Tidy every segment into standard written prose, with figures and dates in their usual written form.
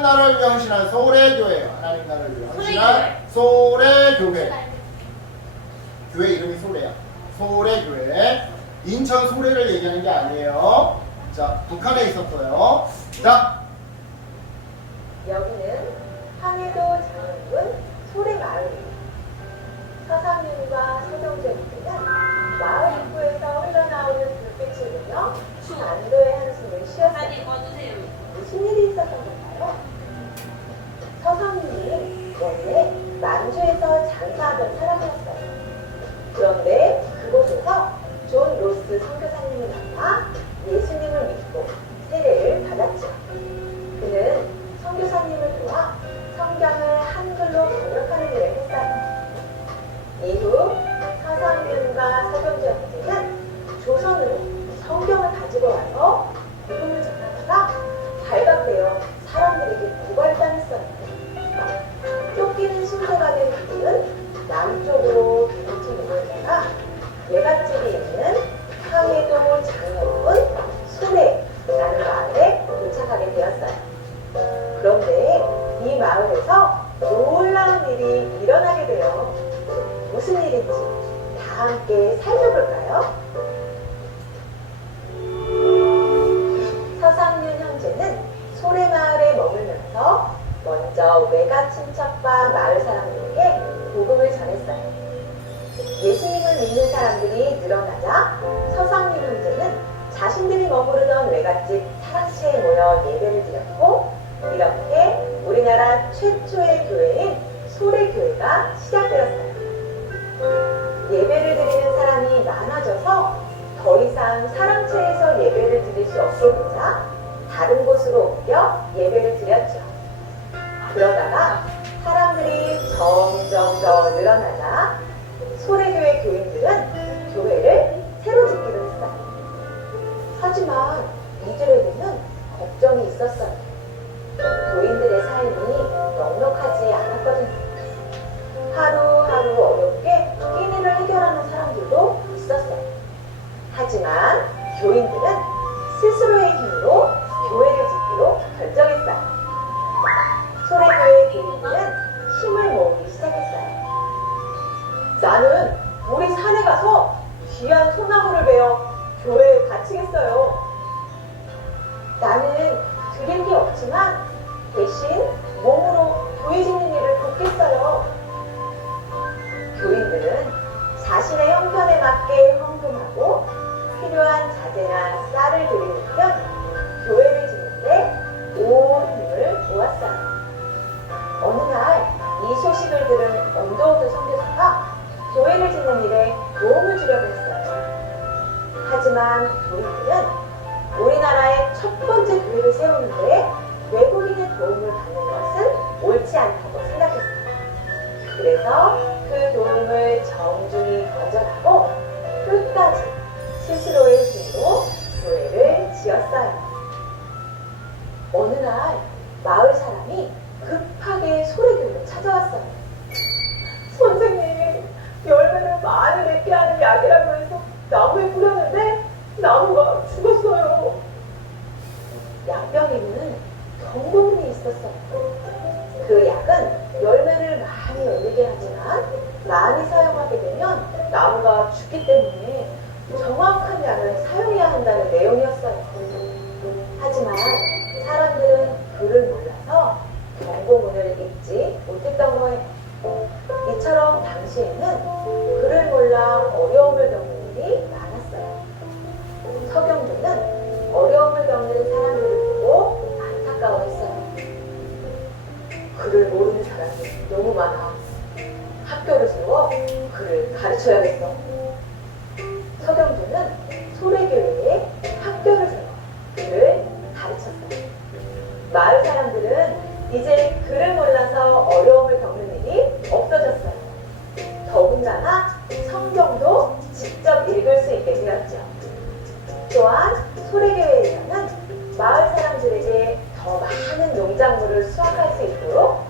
하나님 나라를 위해 헌신한 소래교회예요. 하나님 나라를 위해 헌신한 소래교회. 교회 이름이 소래야. 소래교회. 인천 소래를 얘기하는 게 아니에요. 자, 북한에 있었어요. 자, 여기는 황해도 장흥군 소래마을입니다. 서상윤과 서동재부터는 마을 입구에서 흘러나오는 불빛을 보며 안도의 한숨을 쉬었어요. 무슨 일이 있었던 걸까요? 서상윤이 원래 만주에서 장사하던 사람이었어요. 그런데 그곳에서 존 로스 선교사님을 만나 예수님을 믿고 세례를 받았죠. 그는 선교사님을 도와 성경을 한글로 번역하는 일을 했어요. 이후 서상윤과 서경재 형제는 조선으로 성경을 가지고 와서 복음을 전하다가 발각되어 사람들에게 고발당했어요. 쫓기는 순서가 된 그들은 남쪽으로 도망쳐 내려다가 외갓집이 있는 황해도 장흥군 소래라는 마을에 도착하게 되었어요. 그런데 이 마을에서 놀라운 일이 일어나게 돼요. 무슨 일인지 다 함께 살펴볼까요? 서상윤 형제는 소래마을에 머물면서 먼저 외가 친척과 마을 사람들에게 복음을 전했어요. 예수님을 믿는 사람들이 늘어나자 서상윤 형제는 자신들이 머무르던 외갓집 사랑채에 모여 예배를 드렸고, 이렇게 우리나라 최초의 교회인 소래교회가 시작되었어요. 예배를 드리는 사람이 많아져서 더 이상 사랑채에서 예배를 드릴 수 없게 되자 다른 곳으로 옮겨 예배를 드렸죠. 그러다가 사람들이 점점 더 늘어나자 소래교회 교인들은 교회를 새로 짓기로 했어요. 하지만 이들에게는 걱정이 있었어요. 교인들의 삶이 넉넉하지 않았거든요. 하루하루 어렵게 끼니를 해결하는 사람들도 있었어요. 하지만 교인들은 스스로의 힘으로 교회를 짓기로 결정했어요. 소래교회 교인들은 힘을 모으기 시작했어요. 나는 우리 산에 가서 귀한 소나무를 베어 교회에 바치겠어요. 나는 드릴 게 없지만 대신 몸으로 교회 짓는 일을 돕겠어요. 교인들은 자신의 형편에 맞게 헌금하고 필요한 자재나 쌀을 드리는 겸 교회를 짓는데 온 힘을 모았어요. 어느 날 이 소식을 들은 언더우드 선교사가 교회를 짓는 일에 도움을 주려고 했어요. 하지만 교인들은 우리나라의 첫 번째 교회를 세우는데 외국인의 도움을 받는 것은 옳지 않다고 생각했어요. 그래서 그 도움을 정중히 거절하고 끝까지 스스로의 힘으로 교회를 지었어요. 어느 날 마을 사람이 급하게 소래교회를 찾아왔어요. 선생님, 열매를 많이 맺게 하는 약이라고 해서 나무에 뿌렸는데 나무가 죽었어요. 약병에는 경고문이 있었어요. 그 약은 열매를 많이 열리게 하지만 많이 사용하게 되면 나무가 죽기 때문에 정확한 약을 사용해야 한다는 내용이었어요. 하지만 사람들은 그를 몰라서 경고문을 읽지 못했던 거예요. 이처럼 당시에는 그를 몰라 어려움을 겪는 일이 많았어요. 서경도는 어려움을 겪는 사람들을 보고 안타까워했어요. 그를 모르는 사람이 너무 많아. 학교를 세워 그를 가르쳐야겠어. 서경도는 소래교회에 학교를 세워 그를 가르쳤어요. 마을 사람들은 이제 그를 몰라서 어려움을 겪는 일이 없어졌어요. 더군다나 성경도 직접 읽을 수 있게 되었죠. 또한 소래교회에서는 마을 사람들에게 더 많은 농작물을 수확할 수 있도록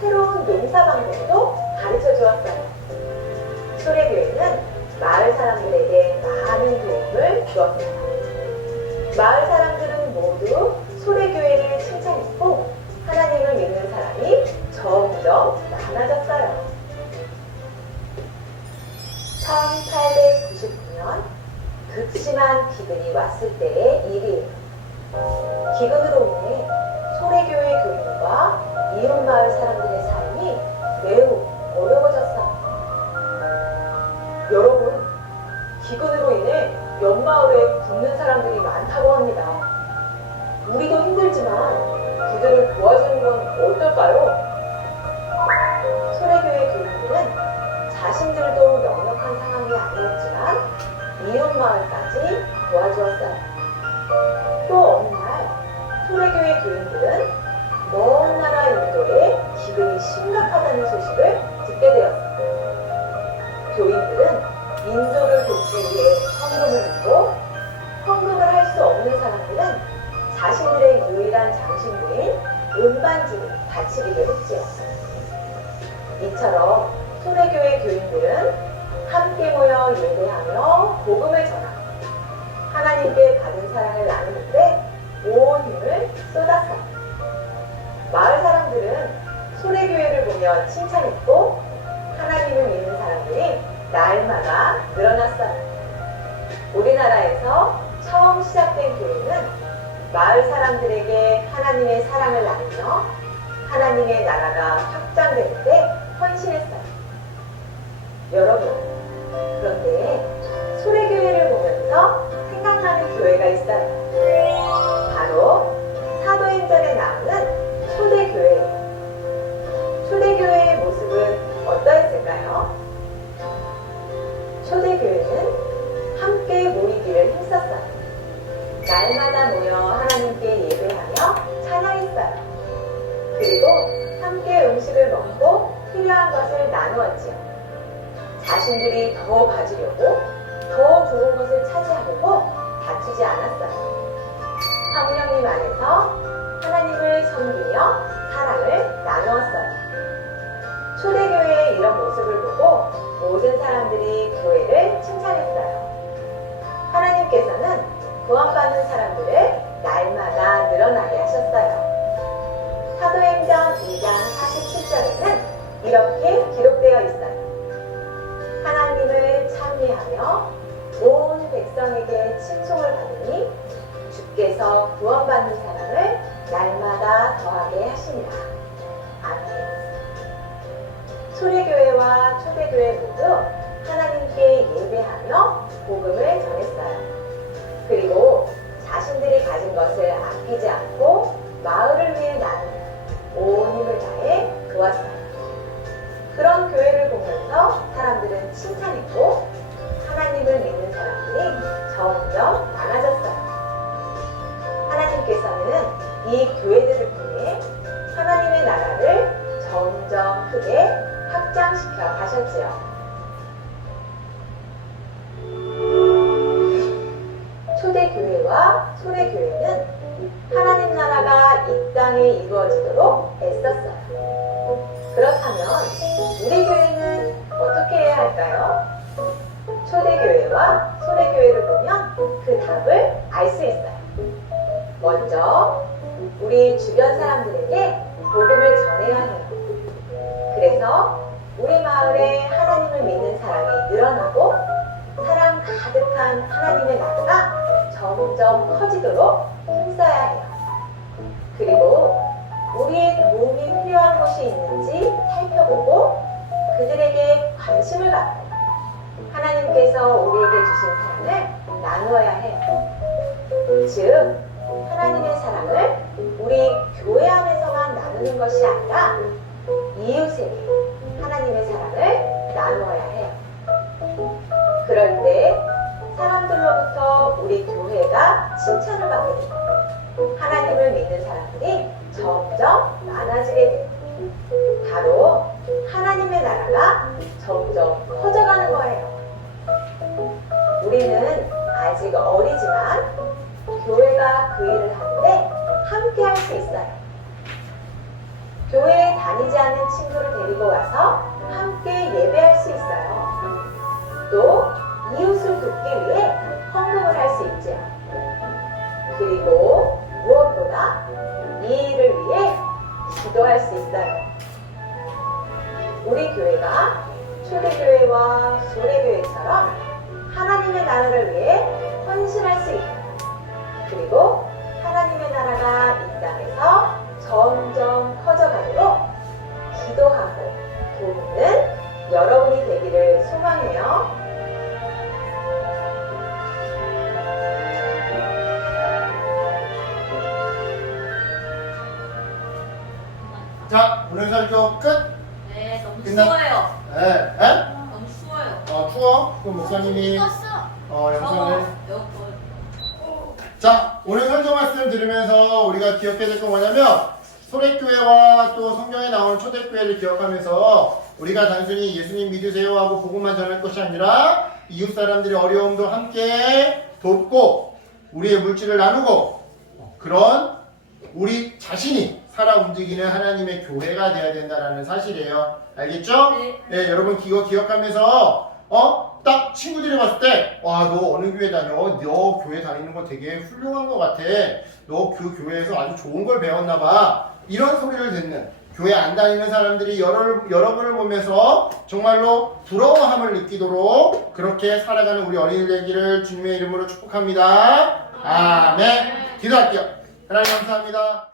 새로운 농사 방법도 가르쳐 주었어요. 소래교회는 마을 사람들에게 많은 도움을 주었어요. 마을 사람들은 모두 소래교회를 칭찬했고 하나님 교회와 이웃마을 사람들의 삶이 매우 어려워졌어요. 여러분, 기근으로 인해 옆마을에 굶는 사람들이 많다고 합니다. 우리도 힘들지만 그들을 도와주는 건 어떨까요? 소래교회 교인들은 자신들도 역력한 상황이 아니었지만 이웃마을까지 도와주었어요. 또 어느 날 소래교회 교인들은 먼 나라 인도에 기근이 심각하다는 소식을 듣게 되었어요. 교인들은 인도를 돕기 위해 헌금을 했고, 헌금을 할 수 없는 사람들은 자신들의 유일한 장신구인 음반지를 바치기도 했지요. 이처럼 소래교회 교인들은 함께 모여 예배하며 복음을 전하고 하나님께 받은 사랑을 나누는데 온 힘을 쏟았어요. 마을 사람들은 소래교회를 보며 칭찬했고 하나님을 믿는 사람들이 날마다 늘어났어요. 우리나라에서 처음 시작된 교회는 마을 사람들에게 하나님의 사랑을 나누며 하나님의 나라가 확장되는데 헌신했어요. 여러분, 그런데 소래교회를 보면서 생각나는 교회가 있어요. 바로 사도행전에 나오는 초대교회예요. 초대교회의 모습은 어떠했을까요? 초대교회는 함께 모이기를 했었어요. 날마다 모여 하나님께 예배하며 찬양했어요. 그리고 함께 음식을 먹고 필요한 것을 나누었지요. 자신들이 더 가지려고 더 좋은 것을 차지하려고 다투지 않았어요. 성령님 안에서 하나님을 섬기며 사랑을 나누었어요. 초대교회의 이런 모습을 보고 모든 사람들이 교회를 칭찬했어요. 하나님께서는 구원받는 사람들을 날마다 늘어나게 하셨어요. 사도행전 2장 47절에는 이렇게 기록되어 있어요. 하나님을 찬미하며 온 백성에게 칭송을 받으니 주께서 구원받는 사람을 날마다 더하게 하시니라. 아멘. 소래교회와 초대교회 모두 하나님께 예배하며 복음을 전했어요. 그리고 자신들이 가진 것을 아끼지 않고 마을을 위해 나누며 온 힘을 다해 도왔어요. 그런 교회를 보면서 사람들은 칭찬했고 하나님을 믿는 사람들이 점점 많아졌어요. 하나님께서는 이 교회들을 통해 하나님의 나라를 점점 크게 확장시켜 가셨지요. 초대교회와 소래교회는 하나님 나라가 이 땅에 이루어지도록 애썼어요. 그렇다면 우리 교회는 어떻게 해야 할까요? 초대교회와 소래교회를 보면 그 답을 알 수 있어요. 먼저 우리 주변 사람들에게 복음을 전해야 해요. 그래서 우리 마을에 하나님을 믿는 사람이 늘어나고 사랑 가득한 하나님의 나라가 점점 커지도록 힘써야 해요. 그리고 우리의 도움이 필요한 곳이 있는지 살펴보고 그들에게 관심을 갖고 하나님께서 우리에게 주신 사랑을 나누어야 해요. 즉, 하나님의 사랑을 우리 교회 안에서만 나누는 것이 아니라 이웃에게 하나님의 사랑을 나누어야 해요. 그럴 때 사람들로부터 우리 교회가 칭찬을 받게 되고 하나님을 믿는 사람들이 점점 많아지게 돼요. 바로 하나님의 나라가 점점 커져가는 거예요. 우리는 아직 어리지만 교회가 그 일을 하는데 함께 할 수 있어요. 교회에 다니지 않는 친구를 데리고 와서 함께 예배할 수 있어요. 또 이웃을 돕기 위해 헌금을 할 수 있죠. 그리고 무엇보다 이 일을 위해 기도할 수 있어요. 우리 교회가 초대교회와 소래교회처럼 하나님의 나라를 위해 헌신할 수 있고 그리고 하나님의 나라가 이 땅에서 점점 커 4번이에요. 자, 오늘 설교 끝. 네, 너무 끝났- 추워요. 에? 너무 추워요. 추워? 그럼 목사님이 영상을. 에어컨. 자, 오늘 설교 말씀 들으면서 우리가 기억해야 될 건 뭐냐면 소래교회와 또 성경에 나오는 초대교회를 기억하면서 우리가 단순히 예수님 믿으세요 하고 복음만 전할 것이 아니라 이웃 사람들의 어려움도 함께 돕고 우리의 물질을 나누고 그런 우리 자신이 살아 움직이는 하나님의 교회가 되어야 된다는 사실이에요. 알겠죠? 네. 여러분 이거 기억하면서 딱 친구들이 봤을 때 와, 너 어느 교회 다녀? 너 교회 다니는 거 되게 훌륭한 것 같아. 너 그 교회에서 아주 좋은 걸 배웠나 봐. 이런 소리를 듣는 교회 안 다니는 사람들이 여러분을 보면서 정말로 부러워함을 느끼도록 그렇게 살아가는 우리 어린이 되기를 주님의 이름으로 축복합니다. 아멘. 기도할게요. 하나님 감사합니다.